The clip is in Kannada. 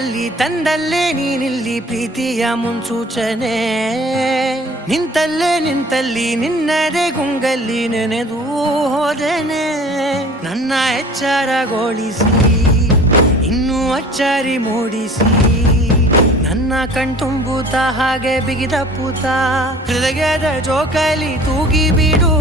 ಮನೆಯಲ್ಲಿ ತಂದಲ್ಲೇ ನೀನಿಲ್ಲಿ ಪ್ರೀತಿಯ ಮುನ್ಸೂಚನೆ ನಿಂತಲ್ಲಿ ನಿನ್ನದೇ ಗುಂಗಲ್ಲಿ ನೆನೆದು ಹೋದನೆ ನನ್ನ ಎಚ್ಚರಗೊಳಿಸಿ ಇನ್ನೂ ಅಚ್ಚರಿ ಮೂಡಿಸಿ ನನ್ನ ಕಣ್ತುಂಬುತ್ತ ಹಾಗೆ ಬಿಗಿದ ಪೂತ ಹೃದಯದ ಜೋಕಾಲಿ ತೂಗಿ ಬಿಡು